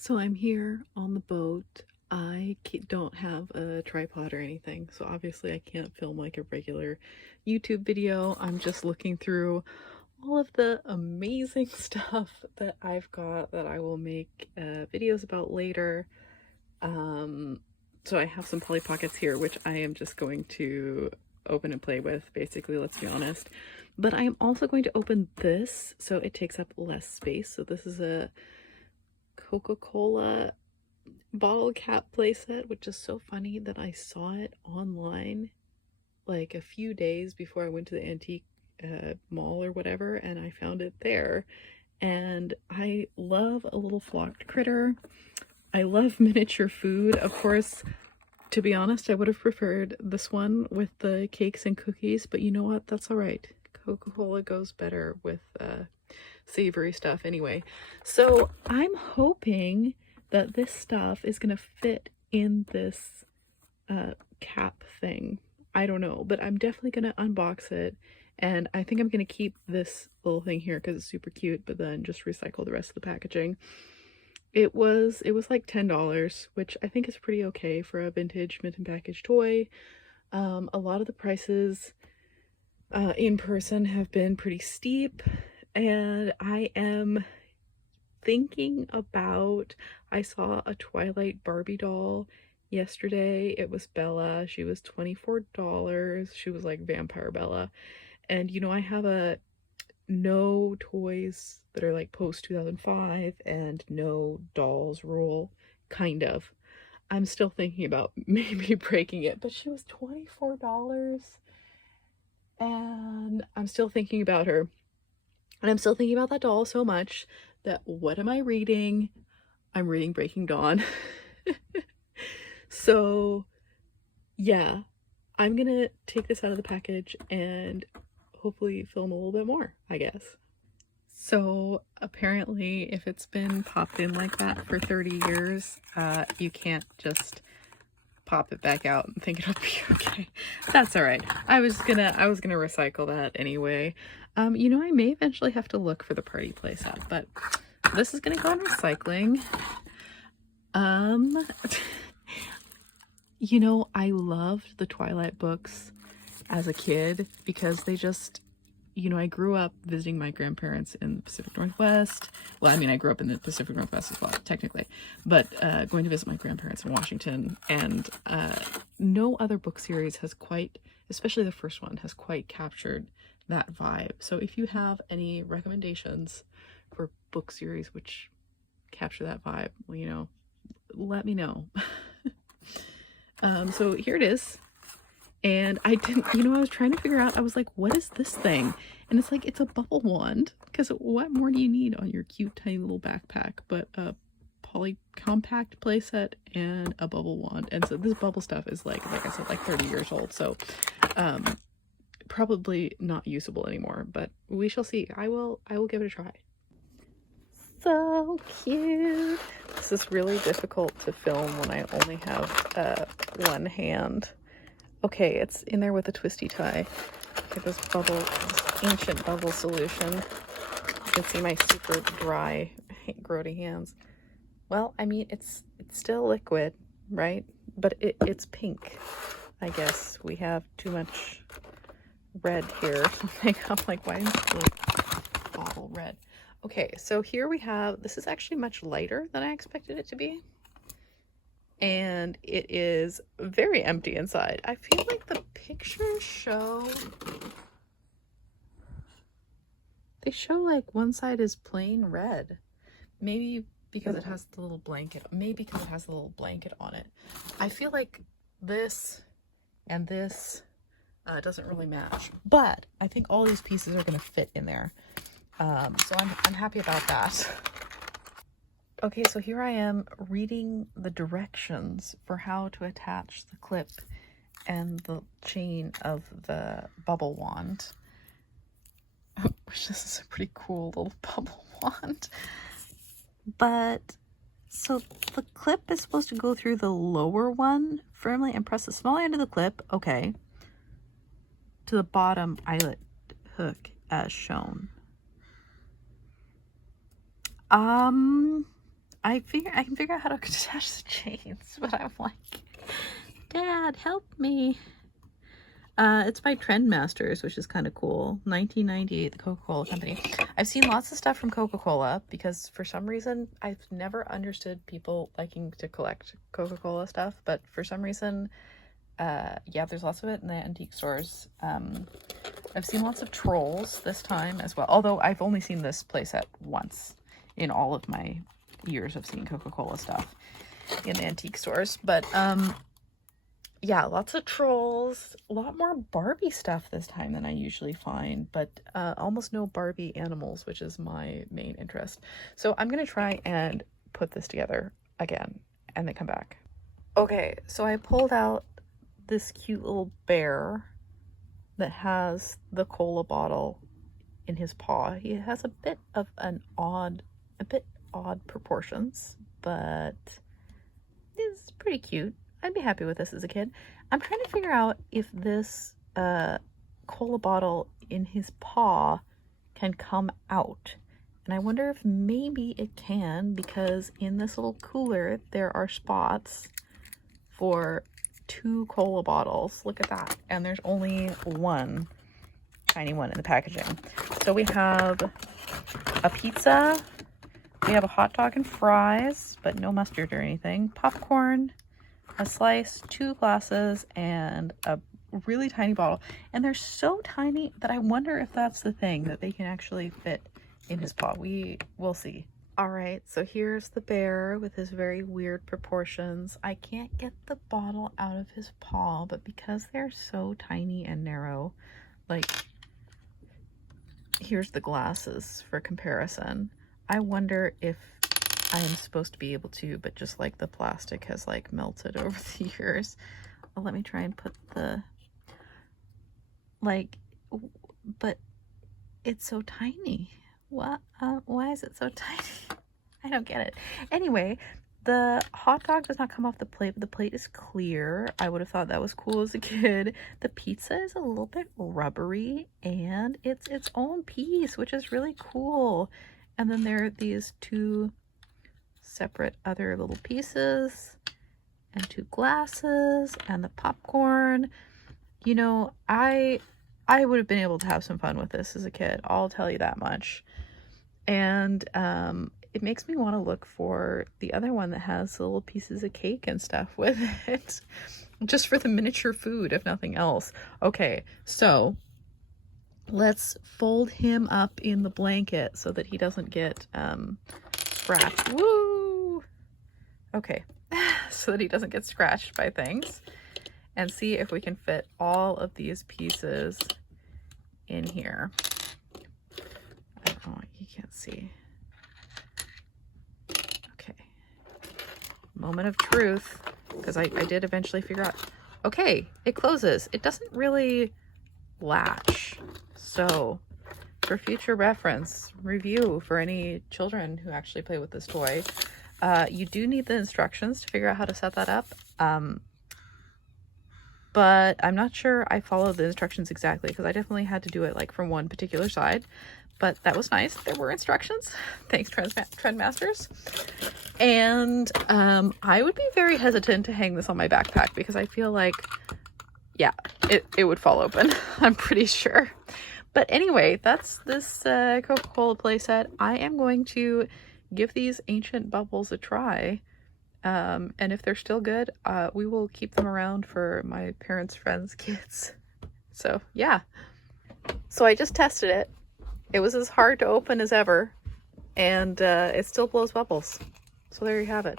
So I'm here on the boat. Don't have a tripod or anything, so obviously I can't film like a regular YouTube video. I'm just looking through all of the amazing stuff that I've got that I will make videos about later. So I have some Polly Pockets here, which I am just going to open and play with, basically, let's be honest. But I am also going to open this so it takes up less space. So this is a Coca-Cola bottle cap playset, which is so funny that I saw it online like a few days before I went to the antique mall or whatever, and I found it there. And I love a little flocked critter. I love miniature food. Of course, to be honest, I would have preferred this one with the cakes and cookies, but you know what? That's all right. Coca-Cola goes better with savory stuff anyway. So I'm hoping that this stuff is gonna fit in this cap thing. I don't know, but I'm definitely gonna unbox it, and I think I'm gonna keep this little thing here because it's super cute, but then just recycle the rest of the packaging. It was like $10, which I think is pretty okay for a vintage mint and package toy. A lot of the prices in person have been pretty steep, and I am thinking about, I saw a Twilight Barbie doll yesterday. It was Bella. She was $24. She was like Vampire Bella. And you know, I have a no toys that are like post 2005 and no dolls rule, kind of. I'm still thinking about maybe breaking it, but she was $24 and I'm still thinking about her. And I'm still thinking about that doll so much that what am I reading? I'm reading Breaking Dawn. So yeah, I'm gonna take this out of the package and hopefully film a little bit more, I guess. So apparently if it's been popped in like that for 30 years, you can't just pop it back out and think it'll be okay. That's all right. I was gonna recycle that anyway. You know, I may eventually have to look for the party playset, but this is gonna go in recycling. You know, I loved the Twilight books as a kid because they just, you know, I grew up visiting my grandparents in the Pacific Northwest. Well, I mean, I grew up in the Pacific Northwest as well, technically, but going to visit my grandparents in Washington, and no other book series has quite, especially the first one, has quite captured that vibe. So if you have any recommendations for book series which capture that vibe, well, you know, let me know. So here it is. And I didn't, you know, I was trying to figure out, I was like, what is this thing? And it's like, it's a bubble wand, because what more do you need on your cute tiny little backpack but a poly compact playset and a bubble wand? And so this bubble stuff is like I said, like 30 years old, so probably not usable anymore, but we shall see. I will give it a try. So cute. This is really difficult to film when I only have one hand. Okay, it's in there with a twisty tie. Get this ancient bubble solution. You can see my super dry, grody hands. Well, I mean, it's still liquid, right? But it's pink. I guess we have too much red here. I'm like, why is the bottle red? Okay, so here we have, this is actually much lighter than I expected it to be. And it is very empty inside. I feel like the pictures show, they show like one side is plain red. Maybe because it has the little blanket, maybe because it has the little blanket on it. I feel like this and this doesn't really match, but I think all these pieces are gonna fit in there. So I'm happy about that. Okay, so here I am reading the directions for how to attach the clip and the chain of the bubble wand. Which this is a pretty cool little bubble wand. But, so the clip is supposed to go through the lower one firmly and press the small end of the clip, okay, to the bottom eyelet hook as shown. I can figure out how to attach the chains, but I'm like, Dad, help me. It's by Trendmasters, which is kind of cool. 1998, the Coca-Cola company. I've seen lots of stuff from Coca-Cola because for some reason I've never understood people liking to collect Coca-Cola stuff, but for some reason, yeah, there's lots of it in the antique stores. I've seen lots of Trolls this time as well, although I've only seen this playset once in all of my years of seeing Coca-Cola stuff in the antique stores. But yeah, lots of Trolls, a lot more Barbie stuff this time than I usually find, but almost no Barbie animals, which is my main interest. So I'm gonna try and put this together again and then come back. Okay, so I pulled out this cute little bear that has the cola bottle in his paw. He has a bit odd proportions, but it's pretty cute. I'd be happy with this as a kid. I'm trying to figure out if this cola bottle in his paw can come out. And I wonder if maybe it can, because in this little cooler there are spots for 2 cola bottles. Look at that. And there's only one tiny one in the packaging. So we have a pizza, we have a hot dog and fries, but no mustard or anything, popcorn, a slice, 2 glasses, and a really tiny bottle. And they're so tiny that I wonder if that's the thing, that they can actually fit in his paw. We will see. All right, so here's the bear with his very weird proportions. I can't get the bottle out of his paw, but because they're so tiny and narrow, like, here's the glasses for comparison. I wonder if I am supposed to be able to, but just like the plastic has like melted over the years. Well, let me try and put the, like, but it's so tiny. What? Why is it so tiny? I don't get it. Anyway, the hot dog does not come off the plate, but the plate is clear. I would have thought that was cool as a kid. The pizza is a little bit rubbery, and it's its own piece, which is really cool. And then there are these 2 separate other little pieces, and 2 glasses, and the popcorn. You know, I would have been able to have some fun with this as a kid, I'll tell you that much. And it makes me want to look for the other one that has the little pieces of cake and stuff with it, just for the miniature food, if nothing else. Okay, so let's fold him up in the blanket so that he doesn't get scratched. Woo! Okay, so that he doesn't get scratched by things, and see if we can fit all of these pieces in here. Oh, you can't see. Okay. Moment of truth, because I did eventually figure out. Okay, it closes. It doesn't really latch. So, for future reference, review for any children who actually play with this toy, you do need the instructions to figure out how to set that up. But I'm not sure I followed the instructions exactly, because I definitely had to do it like from one particular side. But that was nice. There were instructions. Thanks, Trendmasters. And I would be very hesitant to hang this on my backpack, because I feel like, yeah, it would fall open. I'm pretty sure. But anyway, that's this Coca-Cola playset. I am going to give these ancient bubbles a try. And if they're still good, we will keep them around for my parents' friends' kids. So, yeah. So I just tested it. It was as hard to open as ever, and it still blows bubbles. So there you have it.